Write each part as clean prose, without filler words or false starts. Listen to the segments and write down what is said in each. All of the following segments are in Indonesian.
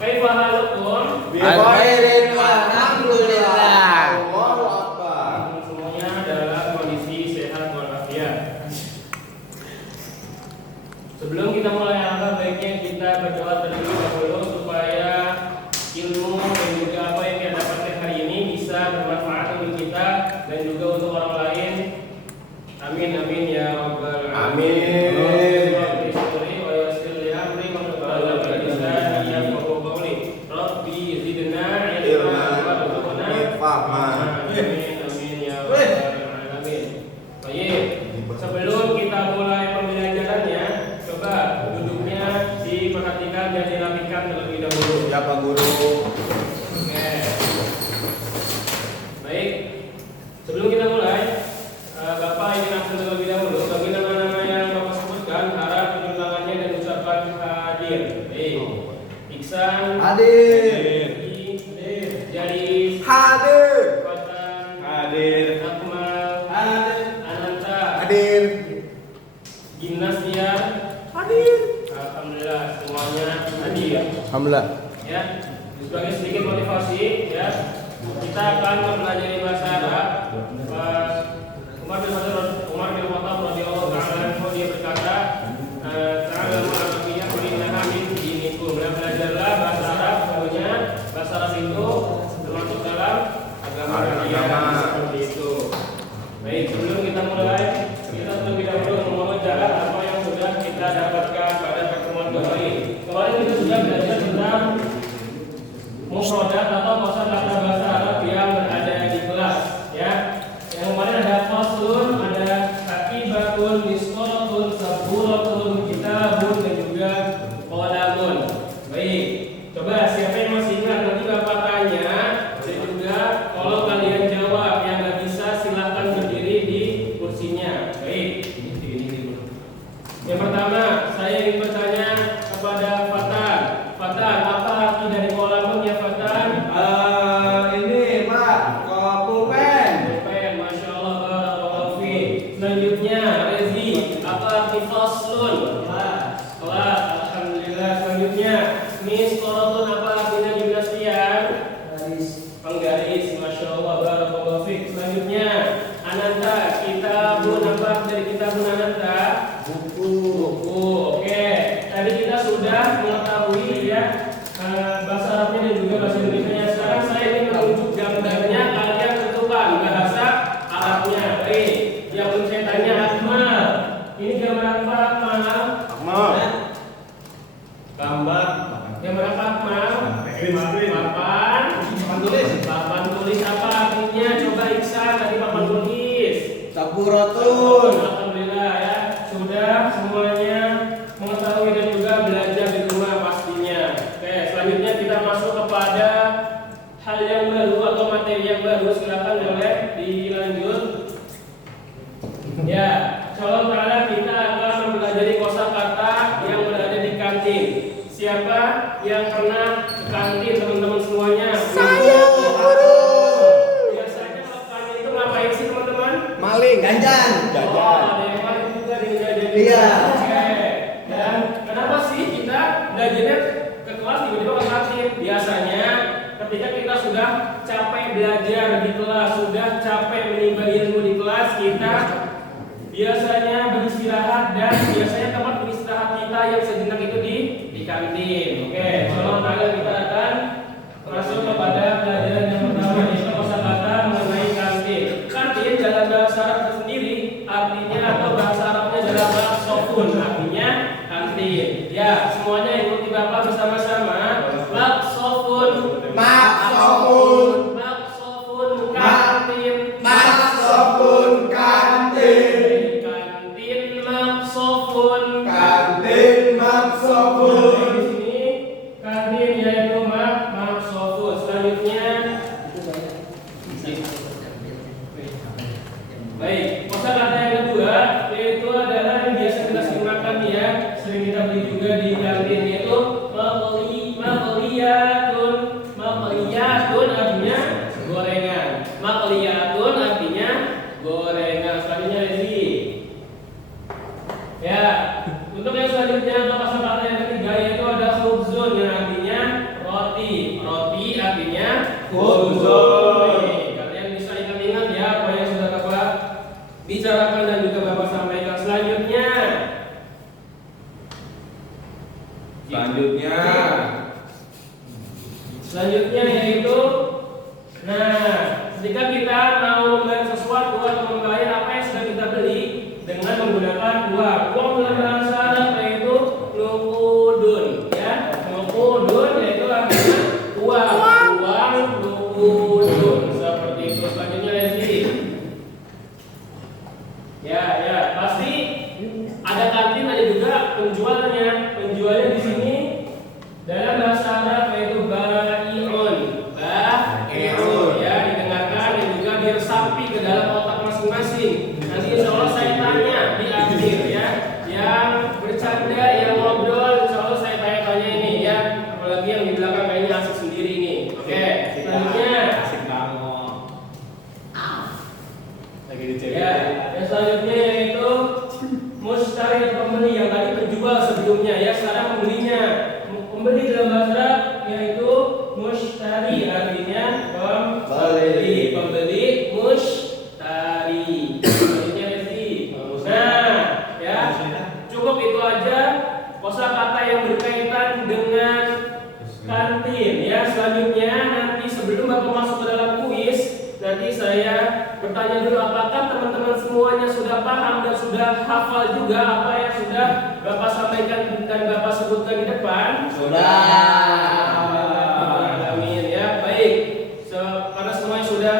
Kaifa halukum? Khairin walhamdulillah. Allahu Akbar. Semuanya dalam kondisi sehat walafiat. Sebelum kita mulai, alangkah baiknya kita berdoa terlebih dahulu supaya ilmu dan juga apa yang kita dapatkan hari ini bisa bermanfaat untuk kita dan juga untuk orang lain. Amin amin ya rabbal alamin. Sebelum kita mulai pembelajarannya, coba duduknya diperhatikan dan dirapikan terlebih dahulu. Ya Pak Guru. Oke. Baik. Sebelum kita mulai, Bapak ingin absen terlebih dahulu. Bagi nama-nama yang Bapak sebutkan, harap tunjuk tangannya dan ucapan hadir. Baik. Iksan Hadir. Jaris Hadir. Fatan Hadir. Akmal Hadir. Ananta Hadir. Gimnasia Hadir. Alhamdulillah semuanya hadir. Alhamdulillah. Ya, sebagai sedikit motivasi, ya, kita akan mempelajari bahasa Arab. Umar bin Khattab radhiyallahu taala anhu dia berkata, "Ta'alamu Arabiyyah kulinaha min dinikum." Belajarlah bahasa Arab, sebenarnya bahasa Arab itu termasuk dalam agama kalian, seperti itu. Baik, sebelum kita mulai, kita terlebih dahulu mengulang apa yang sudah kita dapatkan pada pertemuan kemarin. Kemarin kita sudah belajar tentang mufradat atau kosakata bahasa Arab yang berada di kelas, ya. Yang kemarin ada faslun, ada akibatun, misqalatun, saburatun, kitabun dan juga qalamun. Baik, coba siapa yang masih ingat nanti Bapak tanya dan juga kalau kalian jawab, yang nggak bisa silahkan berdiri di kursinya. Baik. Yang pertama, saya ingin bertanya kepada Fatan. Fatan, apa arti dari qalamun ya Fatan? Ini Pak, pulpen. Pulpen, Masya Allah, barakallahu fiik. Selanjutnya, Rezi, apa arti faslun? Kelas, alhamdulillah. Selanjutnya, misqalatun, apa artinya gimnasian? Penggaris, Masya Allah, barakallahu fiik. Selanjutnya, Ananta, kitabun, apa dari kitabun Ananta? Buku. Oke. Tadi kita sudah mengetahui ya bahasa Arabnya dan juga bahasa Indonesianya. Sekarang saya ingin menunjuk gambarnya, kalian tentukan bahasa Arabnya. Baik. Yang belum saya tanya Akmal. Ini gambar apa Akmal? Akmal. Gambar apa Akmal? Papan. Papan tulis apa artinya? Coba Iksan tadi papan tulis. Saburatun. Alhamdulillah ya, sudah semuanya mengetahui dan juga belajar di rumah pastinya. Oke, selanjutnya kita masuk kepada hal yang baru atau materi yang baru. Silakan boleh dilanjut. Ya, insyaallah taala kita akan mempelajari kosakata yang berada di kantin. Siapa yang pernah ke kantin, teman-teman semuanya? Saya, Guru. Biasanya kalau kantin itu ngapain sih teman-teman? Maling. Jajan. Oh, ada yang lain juga di jajan. Iya. Oke. Dan kenapa sih kita belajarnya ke kelas tiba-tiba ke kantin? Biasanya ketika kita sudah capek belajar di kelas, sudah capek menimba ilmu di kelas, kita biasanya beristirahat dan biasanya tempat beristirahat kita yang sejenak itu di kantin. Oke, insyaallah taala kita akan masuk kepada pelajaran yang pertama, yaitu kosakata mengenai kantin. Kantin dalam bahasa Arab sendiri artinya atau bahasa Arabnya adalah maksofun, artinya kantin. Ya, semuanya ikuti Bapak bersama-sama. Maksofun, Maksofun. maksofun kantin, Maksofun kantin. kantin maksofun. Kantin maksofun. Di sini kantin yaitu Selanjutnya yaitu, ketika kita mau membayar sesuatu atau membayar apa yang sudah kita beli dengan menggunakan uang. Uang dalam bahasa Arab yaitu nuqudun, ya. Nuqudun yaitu artinya uang. Uang nuqudun seperti itu. Selanjutnya Leslie. Ya, pasti ada kantin, ada juga penjualnya. Penjualnya di sini dalam bahasa Arab yaitu bai'un. Bai'un, ya, didengarkan dan juga diresapi ke dalam otak masing-masing. Nanti insya Allah saya tanya di akhir, ya, yang bercanda, yang ngobrol, insya Allah saya tanya-tanya ini, ya. Apalagi yang di belakang kayaknya asik sendiri ini. Oke, selanjutnya. Asik banget. Lagi dicek. Ya, yang selanjutnya yaitu mustari atau pembeli, yang tadi penjual sebelumnya, ya, sekarang pembelinya. Pembeli dalam bahasa Arab yaitu mushtari, artinya pembeli. Pembeli mushtari. Selanjutnya Rezi. Ya, cukup itu aja kosakata yang berkaitan dengan kantin, ya. Selanjutnya nanti sebelum Bapak masuk ke dalam kuis, nanti saya bertanya dulu apakah teman-teman semuanya sudah paham dan sudah hafal juga apa yang sudah Bapak sampaikan dan Bapak sebutkan di depan? Amin, ya. Baik. Karena semuanya sudah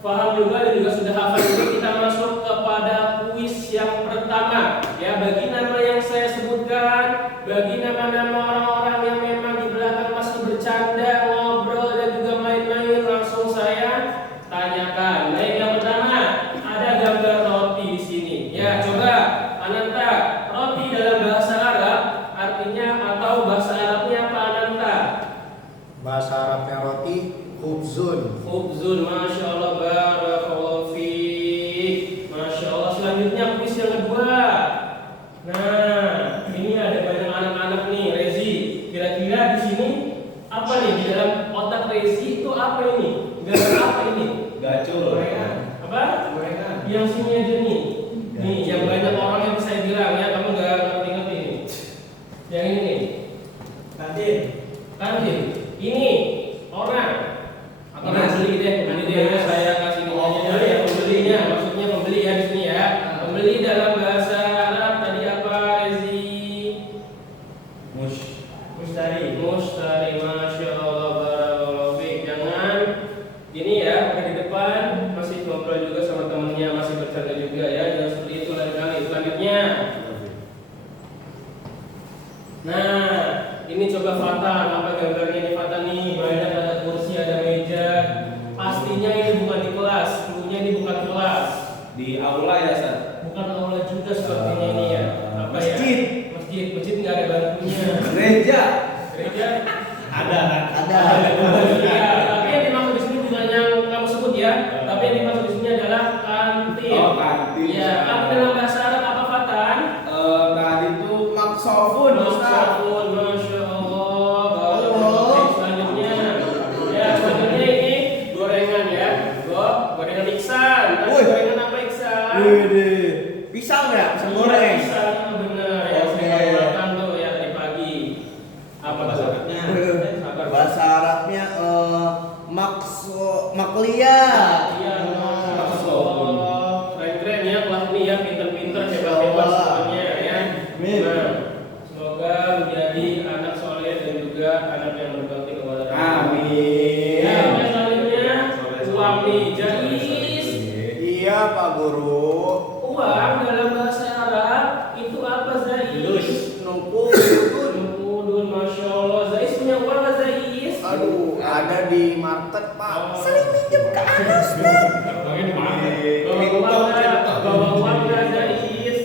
paham juga dan juga sudah hafal juga, kita masuk kepada kuis yang pertama. Ya, bagi nama yang saya sebutkan, bagi nama-nama orang-orang yang memang di belakang masih bercanda, ngobrol dan juga main-main, langsung saya tanyakan. Baik, yang pertama ada gambar roti di sini. Ya, coba Ananta, roti dalam bahasa Arab artinya atau bahasa Arabnya apa Ananta? Bahasa Arabnya roti khubzun. Khubzun, masya Allah, barakallahu fiik. Masya Allah. Selanjutnya kuis yang kedua. Nah, ini ada banyak anak-anak nih, Rezi. Kira-kira di sini apa nih di dalam otak Rezi itu apa ini? Gambar apa ini? Gacul. Apa? Yang sini aja nih. Nih, yang banyak orang yang saya bilang, ya, kamu nggak ngerti-ngerti nih. Yang ini nih. Kantin. Ini orang atau pembeli deh. Nanti dia saya kasih ini aja ya, pembelinya. Maksudnya pembeli ya di sini, ya. Pembeli dalam bahasa Arab tadi apa, Rezi? Mustari, masya Allah, barakallahu fiik. Jangan gini ya, udah di depan masih ngobrol juga sama temennya, masih bercanda juga, ya. Jangan seperti itu lain-kali. Selanjutnya, nah, ini coba Fatan, apa gambarnya nih Fatan nih? Banyak, ada kursi, ada meja. Pastinya ini bukan di kelas, dulunya ini bukan kelas. Di aula ya, Ustaz? Bukan aula juga sepertinya ini, ya. Apa ya? Masjid nggak ada bangkunya. Gereja. Ada. Ada. Ya, tapi yang dimaksud di sini bukan yang kamu sebut, ya. Tapi yang dimaksud di sini adalah kantin. Oh, kantin. Ya, kantin dalam bahasa Arab apa Fatan? Tadi itu maksofun, Ustaz. Maksafun, masya Allah. Baik, selanjutnya. Ya, selanjutnya ini gorengan, ya. Gorengan Iksan. Tadi Wih. gorengan apa Iksan? Pisang ya? Pisang goreng. Pisang, benar. Ya, Oke. saya makan tuh ya tadi pagi. Apa bahasa Arabnya? Bahasa Arabnya maklia. Iya, masya Allah. Keren-keren ya kelas ini, ya. Pinter-pinter, hebat-hebat semuanya, ya. Amin. Nah, semoga menjadi anak soleh dan juga anak yang berbakti kepada Allah. Amin. Ya, yang selanjutnya uang nih, jais. Iya, Pak Guru. Uang dalam bahasa Arab itu apa, Zais? Nukudun, masya Allah. Zais punya uang nggak, Zais? Aduh, ada di market, Pak. Sering minjem ke Anas, Ustaz. Bawa uang nggak, Zais?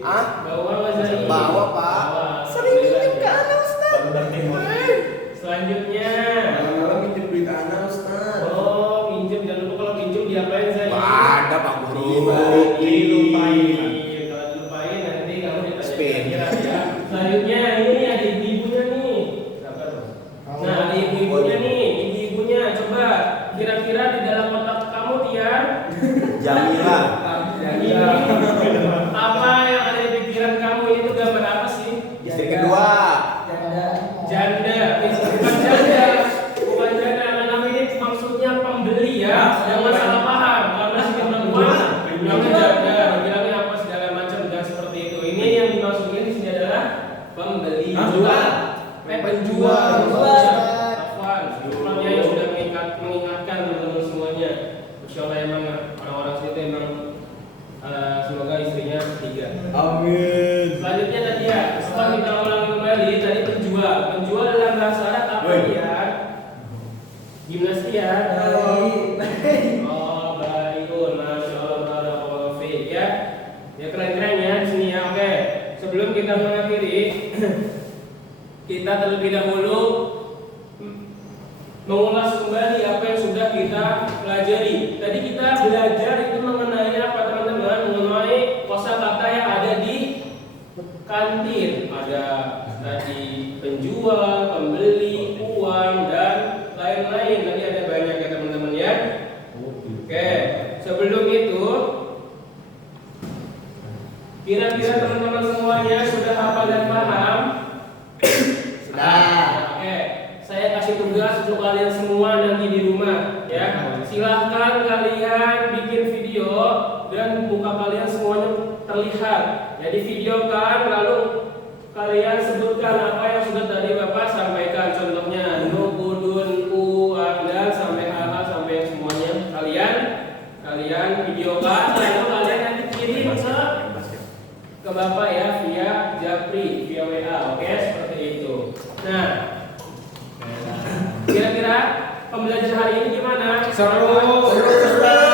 Ah? Bawa uang nggak, Zais? Bawa, Pak. Sering minjem ke Anas, Ustaz. Selanjutnya, Malam-malam minjem duit anak, Ustaz. oh, minjem. Jangan lupa kalau minjem diapain, Zais? Ada, Pak Guru. Dilupain. Kalau dilupain nanti kamu ditanya Spin. ya. Selanjutnya ini ada ibu-ibunya nih. Nah, ada ibu-ibunya nih. Ibu-ibunya coba kira-kira di dalam otak kamu, Tiar, Jamila. ini apa yang ada di pikiran kamu, ini tuh gambar apa sih? Istri kedua. Janda. Bukan janda. ya. Oh, baikun, masya Allah, barakallahu fiik ya. Ya keren-keren ya di sini ya. Oke, sebelum kita mengakhiri, kita terlebih dahulu mengulas kembali apa yang sudah kita pelajari. Tadi kita belajar itu mengenai apa teman-teman? Mengenai kosakata yang ada di kantin. Ada tadi penjual, pembeli, uang dan lain-lain. Tadi ada banyak ya teman-teman ya. Oke, sebelum itu kira-kira teman-teman semuanya sudah hafal dan paham? Sudah. Oke, saya kasih tugas untuk kalian semua nanti di rumah ya. Silahkan kalian bikin video dan muka kalian semuanya terlihat. Jadi videokan lalu kalian sebutkan apa yang sudah tadi Bapak sampaikan. Contohnya nukudun, dan sampai hal sampai yang semuanya kalian videokan lalu kalian nanti kirim ke Bapak ya via Japri, via WA. Oke, seperti itu. Nah, kira-kira pembelajaran hari ini gimana? Seru. Seru, Ustaz.